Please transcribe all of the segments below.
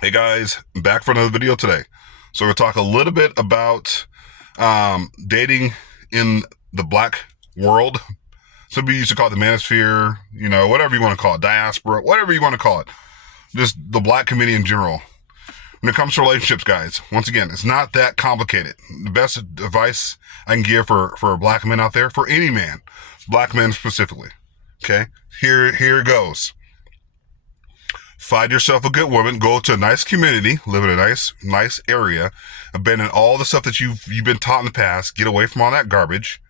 Hey guys, back for another video today. So we're going to talk a little bit about dating in the black world. Some people used to call it the manosphere, whatever you want to call it, diaspora, whatever you want to call it. Just the black community in general. When it comes to relationships, guys, once again, it's not that complicated. The best advice I can give for black men out there, for any man, black men specifically. Okay, here it goes. Find yourself a good woman. Go to a nice community. Live in a nice area. Abandon all the stuff that you've been taught in the past. Get away from all that garbage,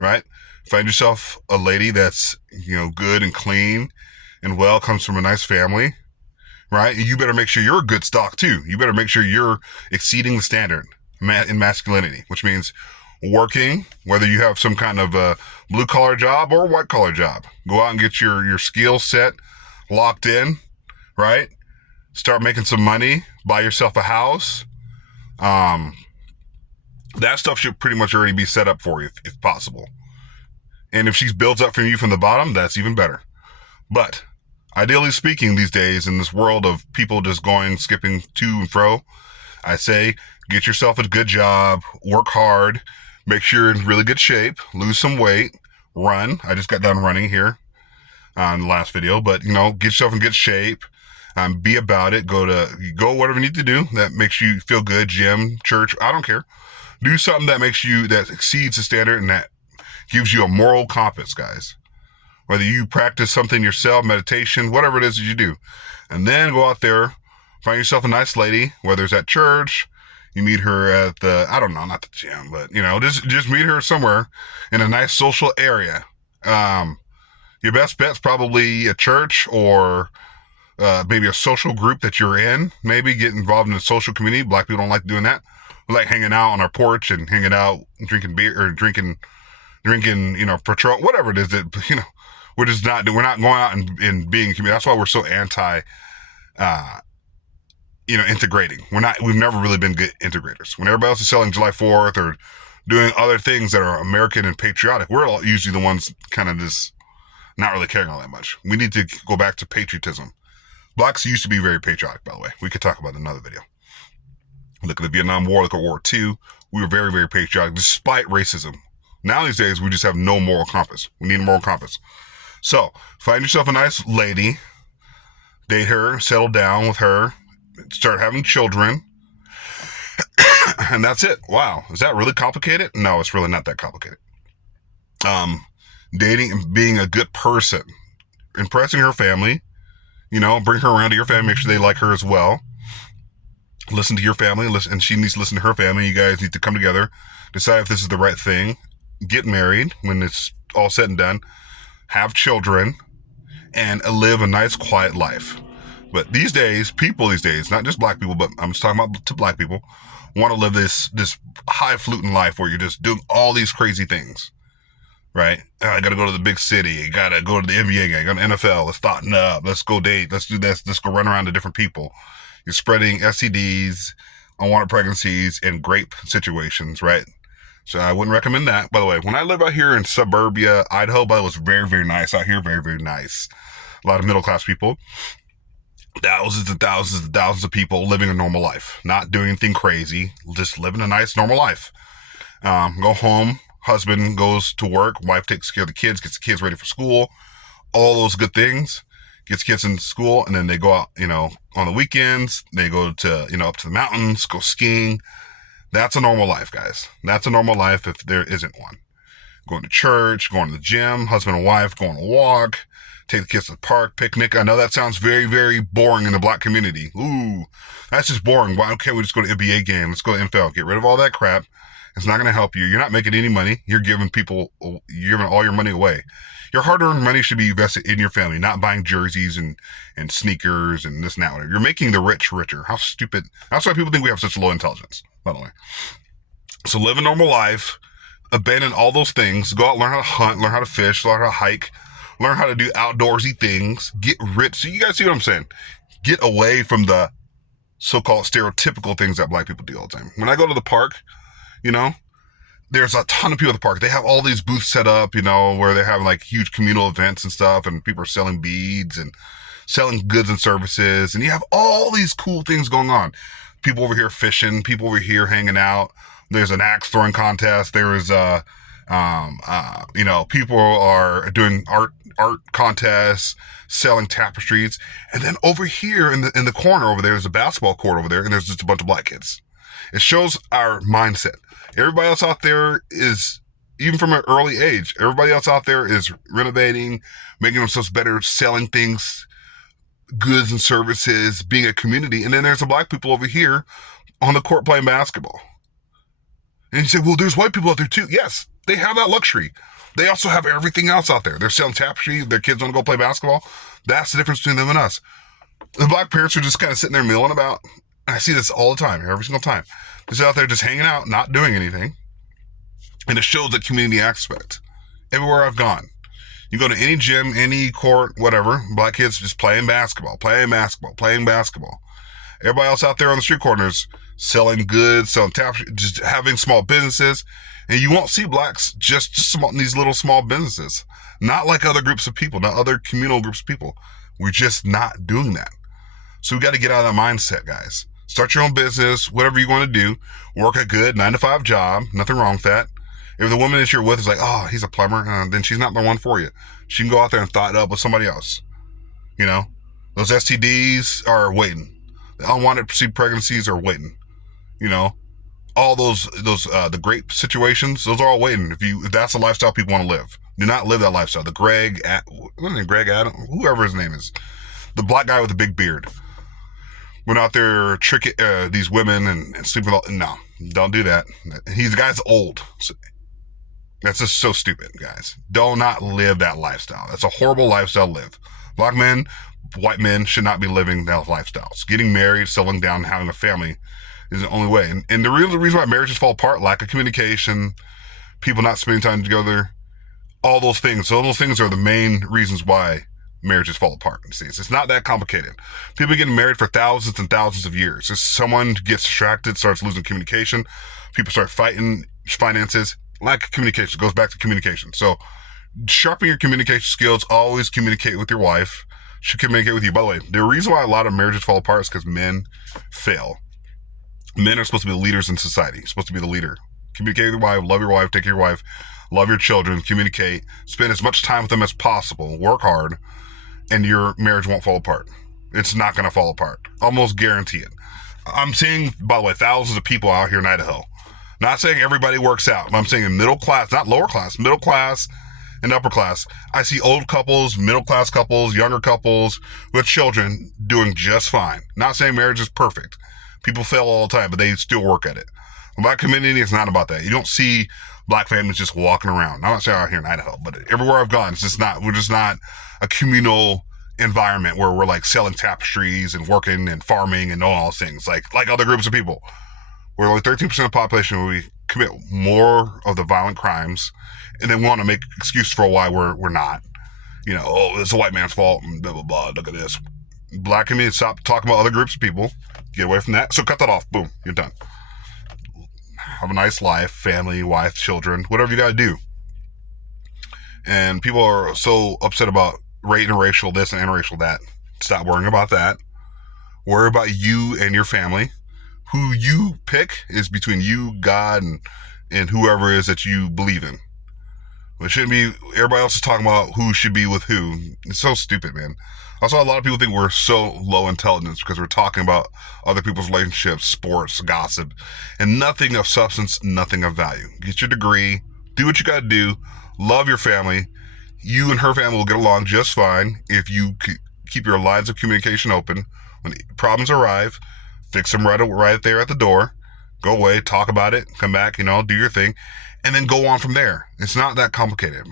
right? Find yourself a lady that's good and clean and well. Comes from a nice family, right? You better make sure you're a good stock too. You better make sure you're exceeding the standard in masculinity, which means working, whether you have some kind of a blue collar job or a white collar job. Go out and get your skill set locked in, right? Start making some money, buy yourself a house. That stuff should pretty much already be set up for you if possible. And if she builds up from you from the bottom, that's even better. But ideally speaking, these days in this world of people just skipping to and fro, I say get yourself a good job, work hard, make sure you're in really good shape, lose some weight, run. I just got done running here on the last video, but get yourself in good shape. Be about it. Go whatever you need to do that makes you feel good. Gym, church, I don't care. Do something that exceeds the standard and that gives you a moral compass, guys. Whether you practice something yourself, meditation, whatever it is that you do, and then go out there, find yourself a nice lady, whether it's at church, you meet her at not the gym, but just meet her somewhere in a nice social area. Your best bet's probably a church or maybe a social group that you're in. Maybe get involved in a social community. Black people don't like doing that. We like hanging out on our porch and hanging out, drinking beer or drinking, Patron, whatever it is that, we're not going out and being a community. That's why we're so anti, integrating. We've never really been good integrators. When everybody else is selling July 4th or doing other things that are American and patriotic, we're usually the ones kind of just not really caring all that much. We need to go back to patriotism. Blacks used to be very patriotic, by the way. We could talk about it in another video. Look at the Vietnam War, look at World War II. We were very, very patriotic despite racism. Now these days, we just have no moral compass. We need a moral compass. So, find yourself a nice lady, date her, settle down with her, start having children, and that's it. Wow. Is that really complicated? No, it's really not that complicated. Dating and being a good person, impressing her family, bring her around to your family, make sure they like her as well. Listen to your family, and she needs to listen to her family. You guys need to come together, decide if this is the right thing, get married when it's all said and done, have children, and live a nice, quiet life. But people these days, not just black people, but I'm just talking about to black people, want to live this high-fluting life where you're just doing all these crazy things. Right? I gotta go to the big city. I gotta go to the NBA game. I got to NFL. Let's thoughten up. Let's go date. Let's do this. Let's go run around to different people. You're spreading STDs, unwanted pregnancies, and grape situations, right? So I wouldn't recommend that. By the way, when I live out here in suburbia, Idaho, it was very, very nice out here. Very, very nice. A lot of middle-class people. Thousands and thousands and thousands of people living a normal life. Not doing anything crazy. Just living a nice, normal life. Go home. Husband goes to work, wife takes care of the kids, gets the kids ready for school, all those good things, gets kids in school, and then they go out, on the weekends, they go to, up to the mountains, go skiing. That's a normal life, guys. That's a normal life if there isn't one. Going to church, going to the gym, husband and wife, going on a walk, take the kids to the park, picnic. I know that sounds very, very boring in the black community. Ooh, that's just boring. Why can't we just go to NBA game? Let's go to NFL. Get rid of all that crap. It's not going to help you. You're not making any money. You're giving all your money away. Your hard-earned money should be invested in your family, not buying jerseys and sneakers and this and that. You're making the rich richer. How stupid. That's why people think we have such low intelligence, by the way. So live a normal life. Abandon all those things. Go out, learn how to hunt, learn how to fish, learn how to hike, learn how to do outdoorsy things. Get rich. So you guys see what I'm saying? Get away from the so-called stereotypical things that black people do all the time. When I go to the park, there's a ton of people at the park. They have all these booths set up, where they have like huge communal events and stuff, and people are selling beads and selling goods and services, and you have all these cool things going on. People over here fishing, people over here hanging out. There's an axe throwing contest. There is people are doing art contests, selling tapestries, and then over here in the corner over there is a basketball court over there, and there's just a bunch of black kids. It shows our mindset. Everybody else out there is, even from an early age, everybody else out there is renovating, making themselves better, selling things, goods and services, being a community. And then there's the black people over here on the court playing basketball. And you say, well, there's white people out there too. Yes, they have that luxury. They also have everything else out there. They're selling tapestry. Their kids want to go play basketball. That's the difference between them and us. The black parents are just kind of sitting there milling about. I see this all the time, every single time. They're just out there just hanging out, not doing anything. And it shows the community aspect. Everywhere I've gone. You go to any gym, any court, whatever, black kids just playing basketball. Everybody else out there on the street corners selling goods, selling tapestry, just having small businesses. And you won't see blacks just in these little small businesses. Not like other groups of people, not other communal groups of people. We're just not doing that. So we got to get out of that mindset, guys. Start your own business, whatever you want to do. Work a good 9-to-5 job. Nothing wrong with that. If the woman that you're with is like, oh, he's a plumber, then she's not the one for you. She can go out there and thaw it up with somebody else. You know, those STDs are waiting. The unwanted pregnancies are waiting. You know, all those the great situations, those are all waiting. If that's the lifestyle people want to live, do not live that lifestyle. The Greg Adam, whoever his name is, the black guy with the big beard, went out there tricking these women and sleeping with all. No, don't do that. The guy's old. So, that's just so stupid, guys. Do not live that lifestyle. That's a horrible lifestyle to live. Black men, white men should not be living that lifestyles. Getting married, settling down, having a family is the only way. And the real reason why marriages fall apart, lack of communication, people not spending time together, all those things. So those things are the main reasons why marriages fall apart. See, it's not that complicated. People getting married for thousands and thousands of years. If someone gets distracted, starts losing communication, people start fighting finances. Lack of communication goes back to communication. So sharpen your communication skills. Always communicate with your wife. Should communicate with you. By the way, the reason why a lot of marriages fall apart is because men fail. Men are supposed to be the leaders in society. You're supposed to be the leader. Communicate with your wife. Love your wife. Take care of your wife. Love your children. Communicate. Spend as much time with them as possible. Work hard. And your marriage won't fall apart. It's not going to fall apart. Almost guarantee it. I'm seeing, by the way, thousands of people out here in Idaho. Not saying everybody works out, but I'm saying in middle class, not lower class, middle class and upper class. I see old couples, middle class couples, younger couples with children doing just fine. Not saying marriage is perfect. People fail all the time, but they still work at it. The black community is not about that. You don't see black families just walking around. I'm not saying out here in Idaho, but everywhere I've gone, we're just not a communal environment where we're like selling tapestries and working and farming and all those things like other groups of people. We're only 13% of the population where we commit more of the violent crimes, and then want to make excuse for why we're not. You know, oh, it's a white man's fault, and blah, blah, blah, look at this. Black community, stop talking about other groups of people. Get away from that. So cut that off. Boom, you're done. Have a nice life, family, wife, children, whatever you got to do. And people are so upset about interracial this and interracial that. Stop worrying about that. Worry about you and your family. Who you pick is between you, God, and whoever it is that you believe in. It shouldn't be, everybody else is talking about who should be with who. It's so stupid, man. Also, a lot of people think we're so low intelligence because we're talking about other people's relationships, sports, gossip, and nothing of substance, nothing of value. Get your degree, do what you got to do, love your family. You and her family will get along just fine if you keep your lines of communication open. When problems arrive, fix them right there at the door. Go away, talk about it, come back, do your thing, and then go on from there. It's not that complicated.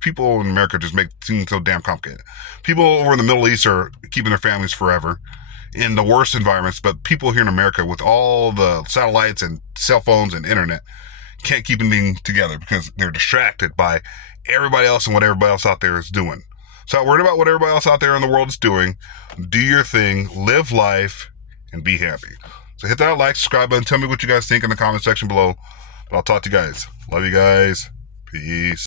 People in America just make things so damn complicated. People over in the Middle East are keeping their families forever in the worst environments, but people here in America with all the satellites and cell phones and internet can't keep anything together because they're distracted by everybody else and what everybody else out there is doing. So not worried about what everybody else out there in the world is doing. Do your thing, live life, and be happy. So hit that like, subscribe button. Tell me what you guys think in the comment section below. But I'll talk to you guys. Love you guys. Peace.